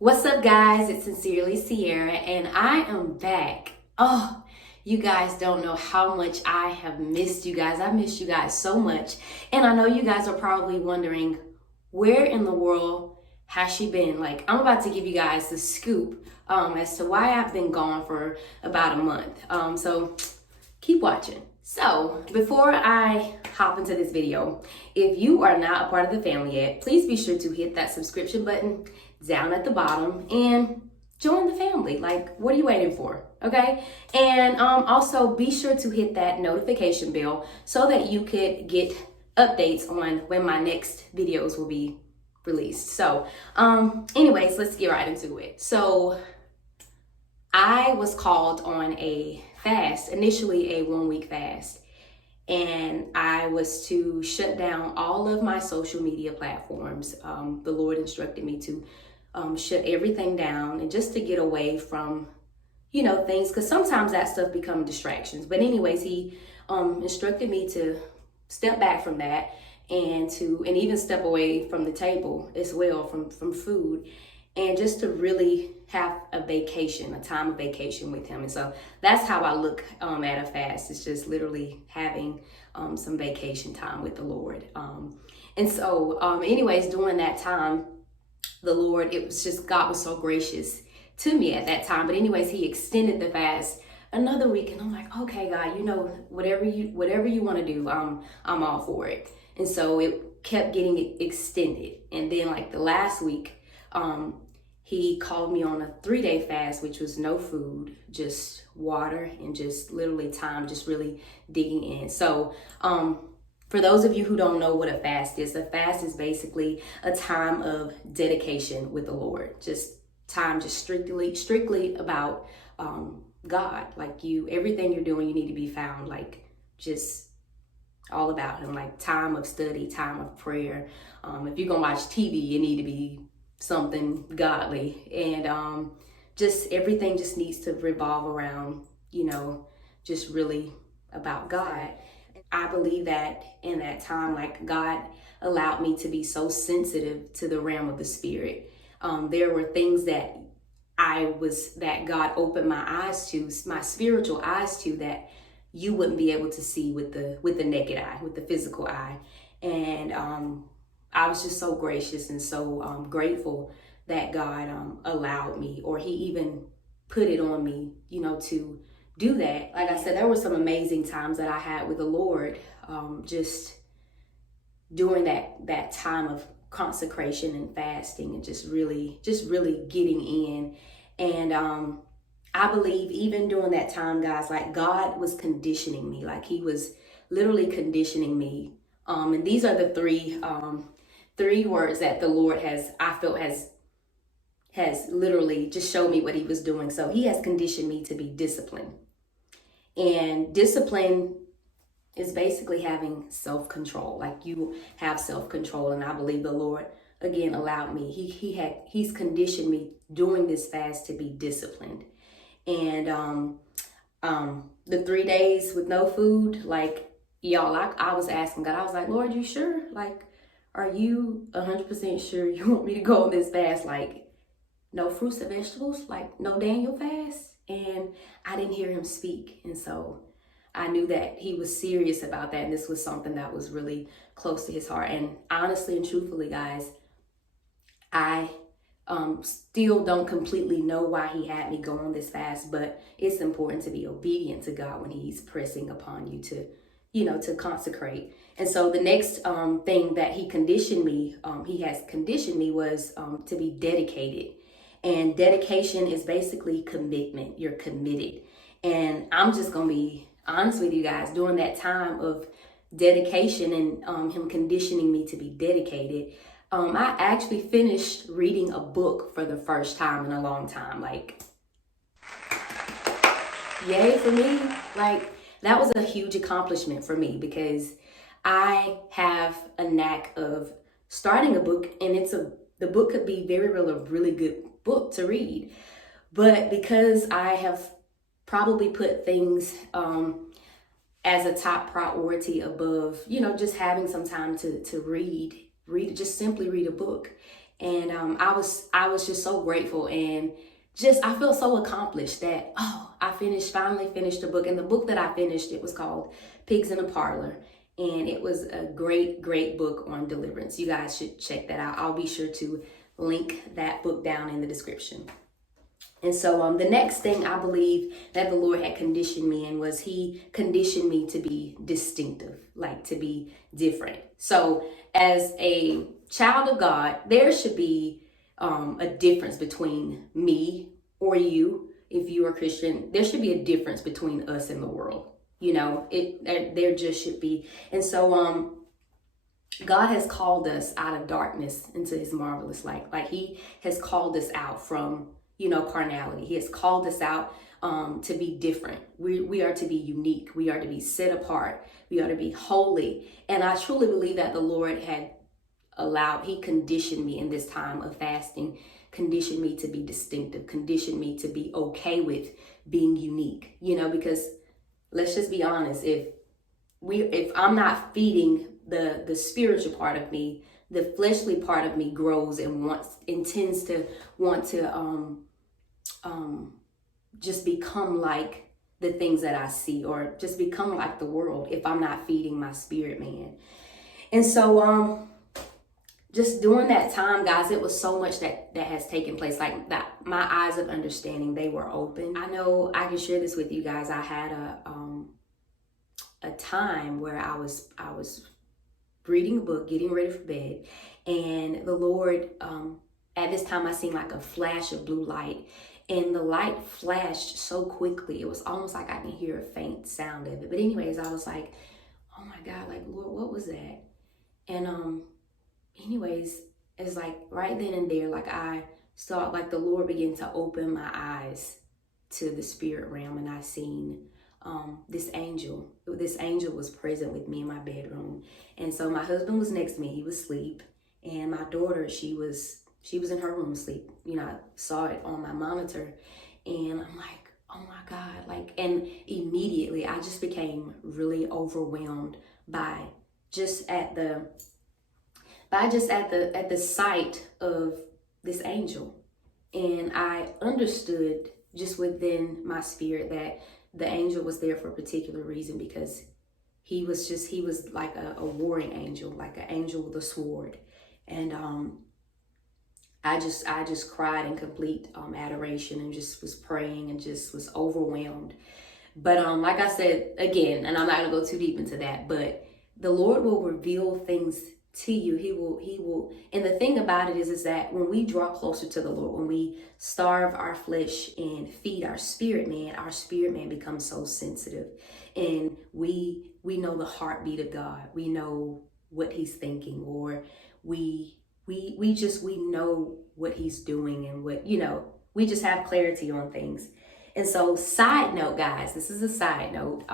What's up, guys? It's Sincerely Sierra, and I am back. Oh, you guys don't know how much I have missed you guys. I missed you guys so much. And I know you guys are probably wondering, where in the world has she been? Like, I'm about to give you guys the scoop as to why I've been gone for about a month. So keep watching. So before I hop into this video, if you are not a part of the family yet, please be sure to hit that subscription button down at the bottom and join the family. Like, what are you waiting for? Okay. And also be sure to hit that notification bell so that you could get updates on when my next videos will be released. So anyways, let's get right into it. So I was called on a fast, initially a 1-week fast, and I was to shut down all of my social media platforms. The Lord instructed me to shut everything down and just to get away from, things, because sometimes that stuff become distractions. But anyways, he instructed me to step back from that and even step away from the table as well, from food, and just to really have a vacation, a time of vacation with him. And so that's how I look at a fast. It's just literally having some vacation time with the Lord. And so anyways, during that time, the Lord, it was just, God was so gracious to me at that time. But anyways, he extended the fast another week, and I'm like, okay, God, whatever you want to do, I'm all for it. And so it kept getting extended. And then like the last week, he called me on a 3-day fast, which was no food, just water, and just literally time, just really digging in. So, for those of you who don't know what a fast is basically a time of dedication with the Lord. Just time, just strictly about God. Like everything you're doing, you need to be found like just all about him. Like time of study, time of prayer. If you're gonna watch TV, you need to be something godly, and just everything just needs to revolve around, just really about God. I believe that in that time, like God allowed me to be so sensitive to the realm of the spirit. There were things that God opened my eyes to, my spiritual eyes to, that you wouldn't be able to see with the naked eye, with the physical eye. And I was just so gracious and so grateful that God allowed me, or he even put it on me, to do that. Like I said, there were some amazing times that I had with the Lord, just during that time of consecration and fasting, and just really getting in. And I believe even during that time, guys, like God was conditioning me, like he was literally conditioning me. And these are the three words that the Lord has literally just showed me what he was doing. So he has conditioned me to be disciplined. And discipline is basically having self-control. Like you have self-control. And I believe the Lord, again, allowed me. He's conditioned me during this fast to be disciplined. And the 3 days with no food, like, y'all, I was asking God, I was like, Lord, you sure? Like, are you 100% sure you want me to go on this fast? Like, no fruits and vegetables, like no Daniel fast? And I didn't hear him speak. And so I knew that he was serious about that. And this was something that was really close to his heart. And honestly and truthfully, guys, I still don't completely know why he had me go on this fast, but it's important to be obedient to God when he's pressing upon you to consecrate. And so the next thing that he has conditioned me was to be dedicated. And dedication is basically commitment. You're committed. And I'm just going to be honest with you guys, during that time of dedication and him conditioning me to be dedicated, I actually finished reading a book for the first time in a long time. Like, yay for me. Like, that was a huge accomplishment for me, because I have a knack of starting a book, and the book could be a really good book to read. But because I have probably put things as a top priority above, just having some time to read, just simply read a book. And I was just so grateful, and just I feel so accomplished that I finally finished the book. And the book that I finished, it was called Pigs in a Parlor, and it was a great book on deliverance. You guys should check that out. I'll be sure to link that book down in the description. And so the next thing I believe that the Lord had conditioned me in was he conditioned me to be distinctive, like to be different. So as a child of God, there should be a difference between me or you. If you are Christian, there should be a difference between us and the world. You know, there just should be. And so God has called us out of darkness into his marvelous light. Like he has called us out from, carnality. He has called us out to be different. We are to be unique. We are to be set apart. We are to be holy. And I truly believe that the Lord had he conditioned me in this time of fasting, conditioned me to be distinctive, conditioned me to be okay with being unique, because let's just be honest, if I'm not feeding the spiritual part of me, the fleshly part of me grows and tends to want to just become like the things that I see, or just become like the world if I'm not feeding my spirit man. And so just during that time, guys, it was so much that has taken place. Like that, my eyes of understanding, they were open. I know I can share this with you guys. I had a time where I was reading a book, getting ready for bed, and the Lord, at this time I seen like a flash of blue light, and the light flashed so quickly, it was almost like I can hear a faint sound of it. But anyways, I was like, oh my God, like, Lord, what was that? And anyways, it's like right then and there, like I saw, like the Lord began to open my eyes to the spirit realm, and I seen this angel. This angel was present with me in my bedroom. And so my husband was next to me, he was asleep, and my daughter, she was in her room asleep. I saw it on my monitor, and I'm like, oh my God, like, and immediately I just became really overwhelmed by just at the sight of this angel. And I understood just within my spirit that the angel was there for a particular reason, because he was like a warring angel, like an angel with a sword. And I just cried in complete adoration, and just was praying and just was overwhelmed. But like I said again, and I'm not gonna go too deep into that, but the Lord will reveal things to you. He will. And the thing about it is that when we draw closer to the Lord, when we starve our flesh and feed our spirit man becomes so sensitive, and we know the heartbeat of God. We know what he's thinking, or we know what he's doing, and what, we just have clarity on things. And so, side note, guys, this is a side note.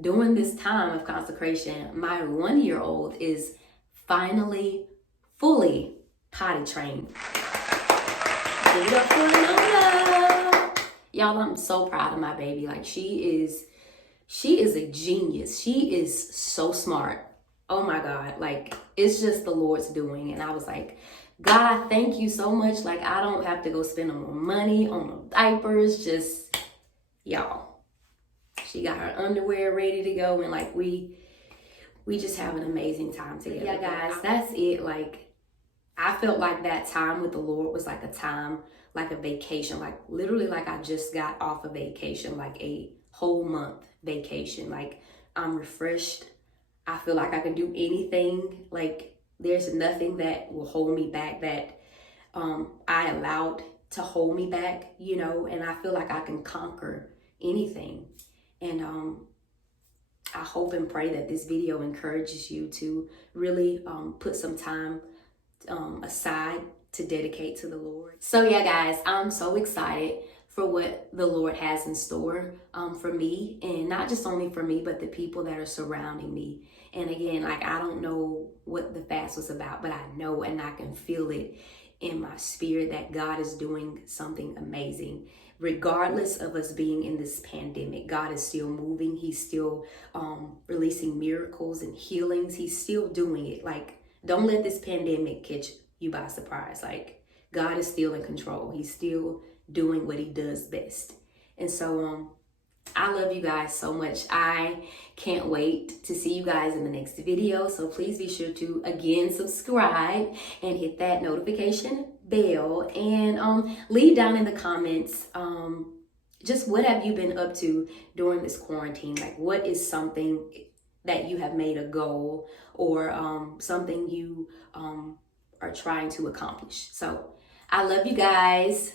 During this time of consecration, my 1-year-old is finally fully potty trained. Give it up for Nona. Y'all, I'm so proud of my baby. Like, she is a genius. She is so smart. Oh my God. Like, it's just the Lord's doing. And I was like, God, I thank you so much. Like, I don't have to go spend no more money on no diapers. Just, y'all, she got her underwear ready to go. And like, we just have an amazing time together. Yeah, guys, that's it. Like, I felt like that time with the Lord was like a time, like a vacation, like literally like I just got off a vacation, like a whole month vacation. Like, I'm refreshed. I feel like I can do anything. Like, there's nothing that will hold me back, that I allowed to hold me back, and I feel like I can conquer anything. And I hope and pray that this video encourages you to really put some time aside to dedicate to the Lord. So yeah, guys, I'm so excited for what the Lord has in store for me, and not just only for me, but the people that are surrounding me. And again, like, I don't know what the fast was about, but I know, and I can feel it in my spirit, that God is doing something amazing. Regardless of us being in this pandemic, God is still moving. He's still releasing miracles and healings. He's still doing it. Like, don't let this pandemic catch you by surprise. Like, God is still in control. He's still doing what he does best. And so I love you guys so much. I can't wait to see you guys in the next video. So please be sure to again subscribe and hit that notification bell, and leave down in the comments just what have you been up to during this quarantine. Like, what is something that you have made a goal, or something you are trying to accomplish. So I love you guys.